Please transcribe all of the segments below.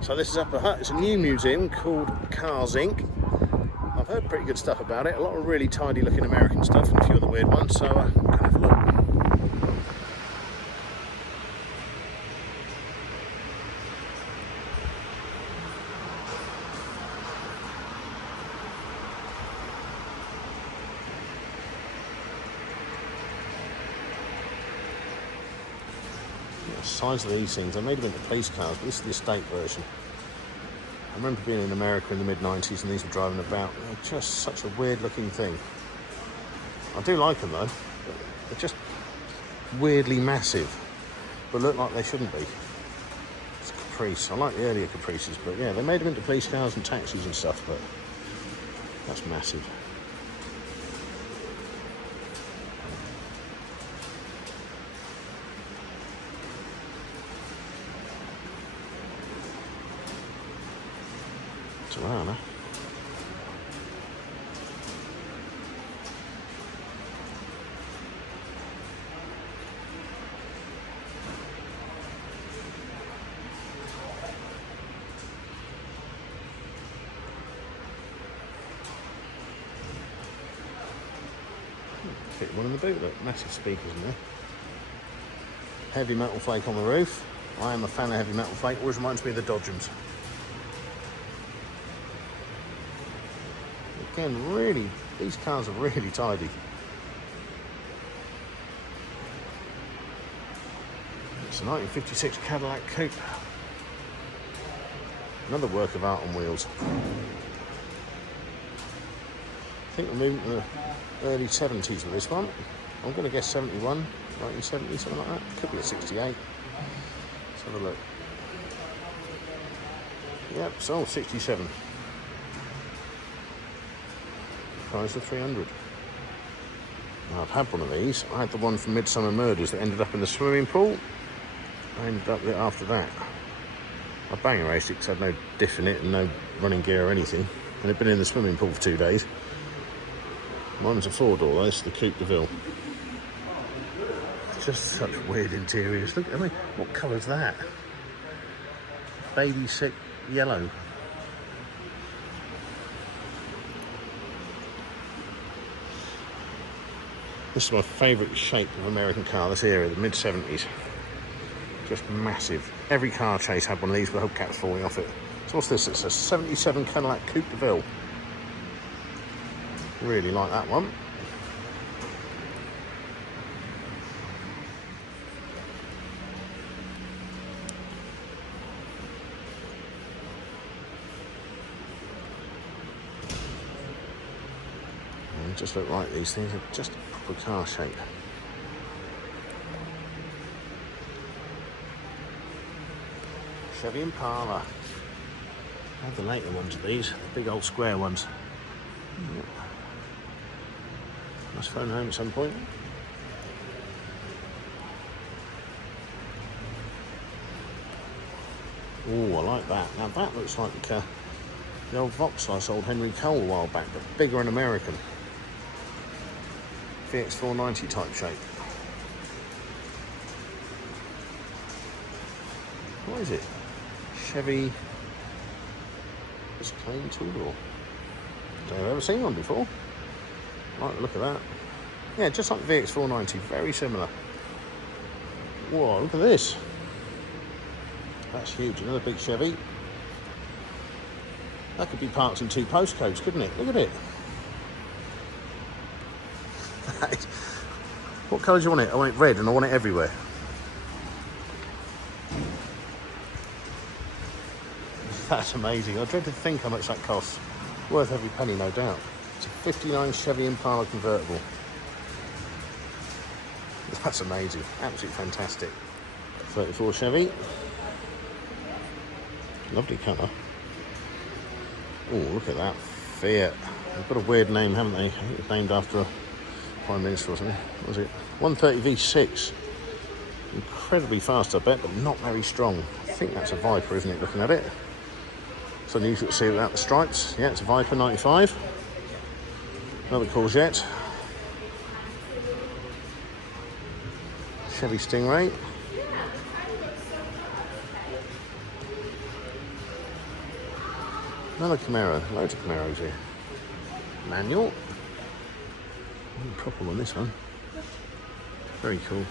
So this is up at Hutt. It's a new museum called Cars Inc. I've heard pretty good stuff about it. A lot of really tidy looking American stuff and a few of the weird ones. So I'm going to have a look. The size of these things, they made them into police cars, but this is the estate version. I remember being in America in the mid-90s and these were driving about. They're just such a weird looking thing. I do like them though, but they're just weirdly massive, but look like they shouldn't be. It's Caprice. I like the earlier Caprices, but yeah, they made them into police cars and taxis and stuff, but that's massive. Around, huh? Fit one in the boot, look, massive speakers in there. Heavy metal flake on the roof. I am a fan of heavy metal flake, always reminds me of the Dodgems. Again, really, these cars are really tidy. It's a 1956 Cadillac Coupe. Another work of art on wheels. I think we're moving to the early 70s with this one. I'm going to guess 71, 1970, something like that. Could be a 68. Let's have a look. Yep, so 67. Price of 300. Now, I've had one of these. I had the one from Midsummer Murders that ended up in the swimming pool. I ended up there after that. I bang raced it because I had no diff in it and no running gear or anything. And it'd been in the swimming pool for 2 days. Mine's a 4-door though, it's the Coupe de Ville. It's just such weird interiors. Look, I mean, what colour's that? Baby sick yellow. This is my favourite shape of American car, this era, the mid-70s. Just massive. Every car chase had one of these with the hubcaps falling off it. So what's this? It's a 77 Cadillac Coupe de Ville. Really like that one. They just look like these things are just a proper car shape. Chevy Impala. I have the later ones of these, the big old square ones. Yep. Nice phone home at some point. Oh, I like that. Now that looks like the old Vauxhall I sold Henry Cole a while back, but bigger and American. VX490 type shape. What is it? Chevy. It's clean two-door. Don't think I've ever seen one before. I like the look of that. Yeah, just like VX490, very similar. Whoa, look at this. That's huge, another big Chevy. That could be parked in 2 postcodes, couldn't it? Look at it. What colour do you want it? I want it red and I want it everywhere. That's amazing. I dread to think how much that costs. Worth every penny, no doubt. It's a 59 Chevy Impala convertible. That's amazing. Absolutely fantastic. 34 Chevy. Lovely colour. Oh, look at that. Fiat. They've got a weird name, haven't they? I think it's named after a Prime Minister or something. What was it? 130 V6. Incredibly fast, I bet, but not very strong. I think that's a Viper, isn't it, looking at it? It's unusual to see without the stripes. Yeah, it's a Viper 95. Another Courgette. Chevy Stingray. Another Camaro, loads of Camaros here. Manual. Proper one, this one. Very cool.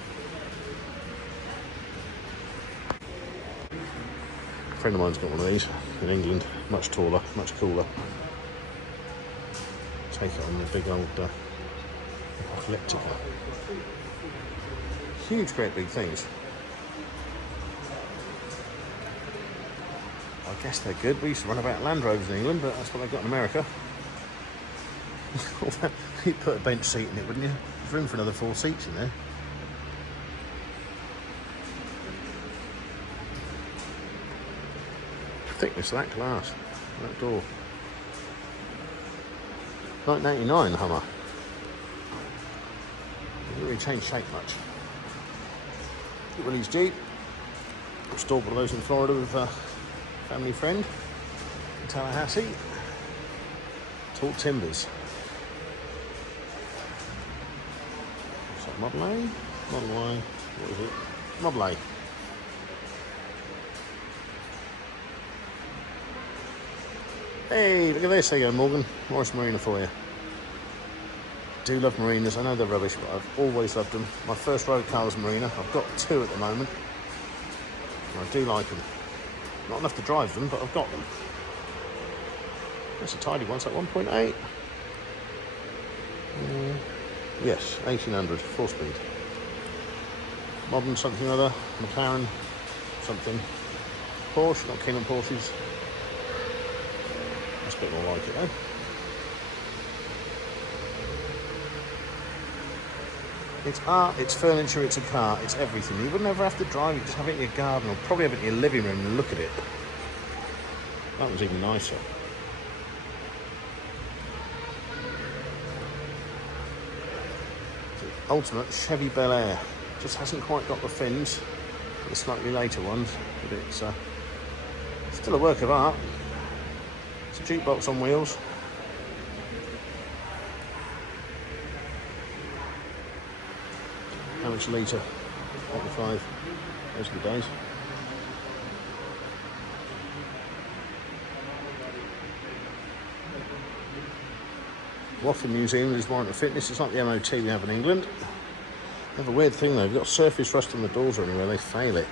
A friend of mine's got one of these in England. Much taller, much cooler. Take it on the big old Ecliptica. Huge, great big things. I guess they're good. We used to run about Land Rovers in England, but that's what they've got in America. You'd put a bench seat in it, wouldn't you? There's room for another 4 seats in there. Thickness of that glass, that door. 1989 Hummer. Didn't really change shape much. Willie's Jeep. Stored one of those in Florida with a family friend in Tallahassee. Taut timbers. Is that Model A? Model Y? What is it? Model A. Hey, look at this. There you go, Morgan. Morris Marina for you. Do love marinas. I know they're rubbish, but I've always loved them. My first road car was a marina. I've got 2 at the moment. And I do like them. Not enough to drive them, but I've got them. That's a tidy one. It's like 1.8. Yes, 1800, 4-speed. Modern something or other. McLaren something. Porsche, not keen on Porsches. That's a bit more like it though. It's art, it's furniture, it's a car, it's everything. You would never have to drive it, just have it in your garden or probably have it in your living room and look at it. That one's even nicer. It's the ultimate Chevy Bel Air. Just hasn't quite got the fins, the slightly later ones, but it's still a work of art. It's a jukebox on wheels. How much a litre? 85. Those are the days. Hutt New Zealand is warranted fitness. It's like the MOT we have in England. They have a weird thing though. If you've got surface rust on the doors or anywhere, they fail it,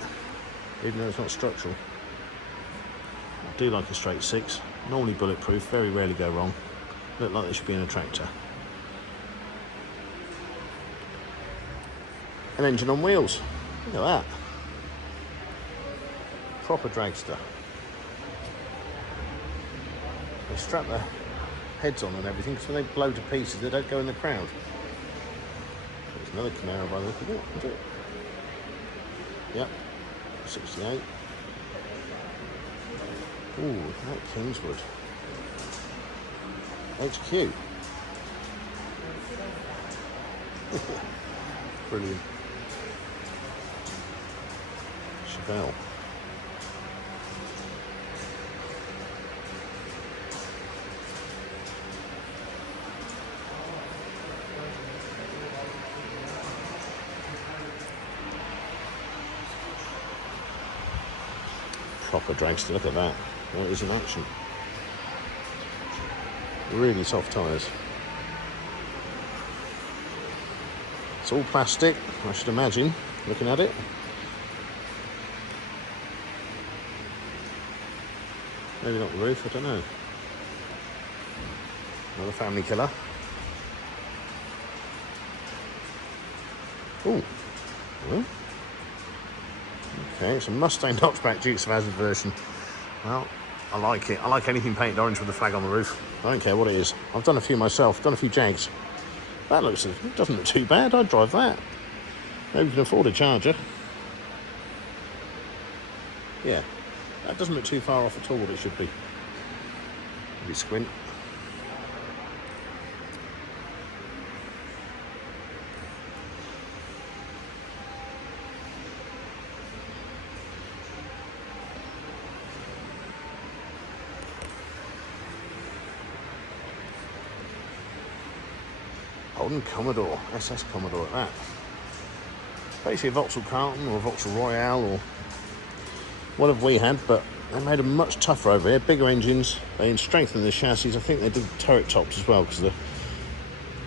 even though it's not structural. I do like a straight 6. Normally bulletproof, very rarely go wrong. Look like they should be in a tractor. An engine on wheels. Look at that. Proper dragster. They strap their heads on and everything, so when they blow to pieces, they don't go in the crowd. There's another Camaro by the look of it, is it? Yep. 68. Ooh, that Kingswood. HQ. Brilliant. Chevelle. Proper dragster, look at that. What is in action? Really soft tyres. It's all plastic, I should imagine, looking at it. Maybe not the roof, I don't know. Another family killer. Ooh. Well. Okay, it's a Mustang notchback Dukes of Hazzard version. Well, I like it. I like anything painted orange with a flag on the roof. I don't care what it is. I've done a few myself, done a few Jags. That looks, it doesn't look too bad. I'd drive that. Maybe we can afford a Charger. Yeah, that doesn't look too far off at all what it should be. Maybe squint. Holden Commodore, SS Commodore at that. Basically a Vauxhall Carlton or a Vauxhall Royale or what have we had, but They made them much tougher over here, bigger engines. They strengthened the chassis. I think they did turret tops as well, because the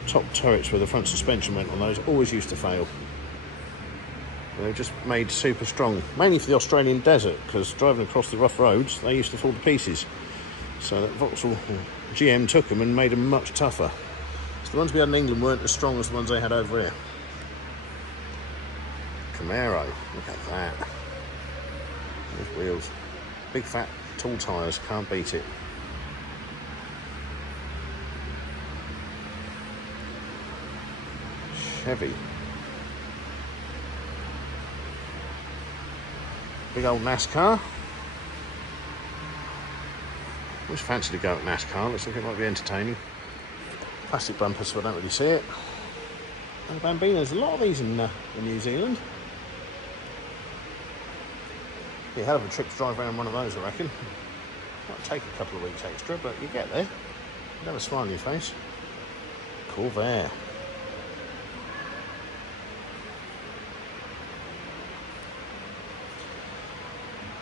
top turrets where the front suspension went on those always used to fail. They were just made super strong, mainly for the Australian desert, because driving across the rough roads, they used to fall to pieces. So that Vauxhall GM took them and made them much tougher. So the ones we had in England weren't as strong as the ones they had over here. Camaro, look at that. Those wheels. Big fat tall tyres, can't beat it. Chevy. Big old NASCAR. Always fancy to go at NASCAR, looks like it might be entertaining. Plastic bumpers so I don't really see it. And Bambinos, a lot of these in New Zealand. Be a hell of a trip to drive around one of those, I reckon. Might take a couple of weeks extra, but you get there. You have a smile on your face. Corvair.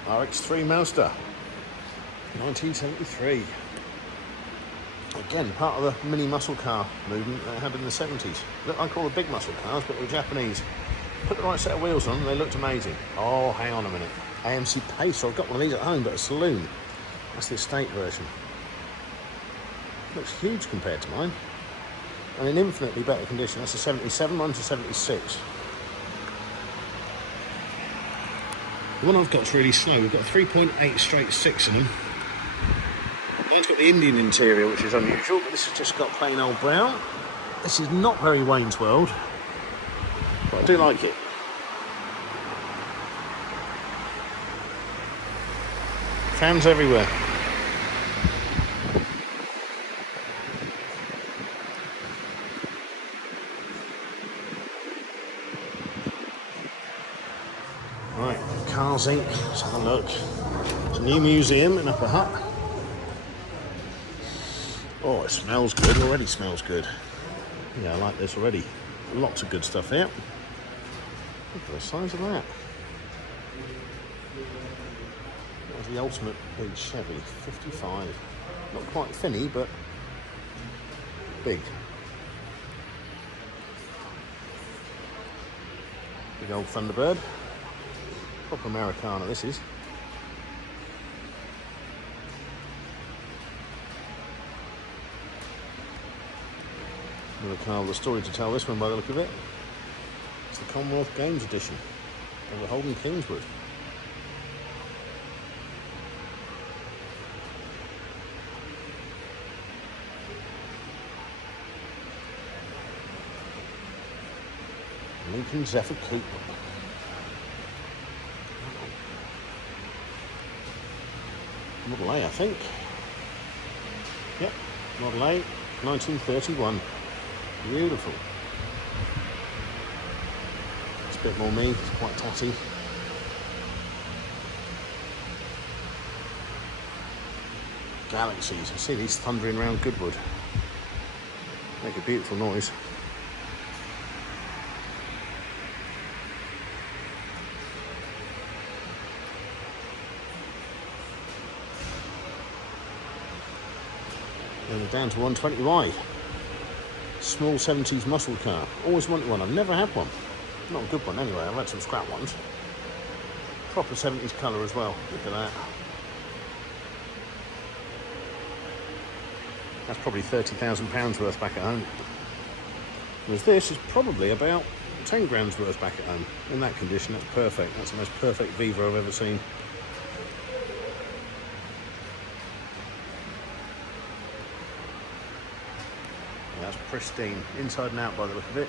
RX-3 Mazda, 1973. Again, part of the mini muscle car movement that had in the 70s. Look like all the big muscle cars, but they were Japanese. Put the right set of wheels on and they looked amazing. Oh, hang on a minute. AMC Pacer, I've got one of these at home, but a saloon. That's the estate version. Looks huge compared to mine. And in infinitely better condition. That's a 77, mine's a 76. The one I've got is really slow. We've got a 3.8 straight 6 in them. Mine's got the Indian interior, which is unusual, but this has just got plain old brown. This is not very Wayne's World, but I do like it. Fans everywhere. Right, Cars Inc. Let's have a look. It's a new museum in Upper Hutt. Oh, it smells good. Already smells good. Yeah, I like this already. Lots of good stuff here. Look at the size of that. That was the ultimate big Chevy, 55. Not quite thinny, but big. Big old Thunderbird. Proper Americana this is. Another car with a story to tell, this one by the look of it. It's the Commonwealth Games edition of the Holden Kingswood. Lincoln Zephyr Coupe. Model A, I think. Yep, Model A, 1931. Beautiful. It's a bit more me, it's quite tatty. Galaxies, I see these thundering around Goodwood. Make a beautiful noise. And we're down to 120Y. Small 70s muscle car. Always wanted one. I've never had one. Not a good one anyway. I've had some scrap ones. Proper 70s colour as well. Look at that. That's probably £30,000 worth back at home. Whereas this is probably about 10 grand's worth back at home. In that condition, that's perfect. That's the most perfect Viva I've ever seen. That's pristine, inside and out by the look of it.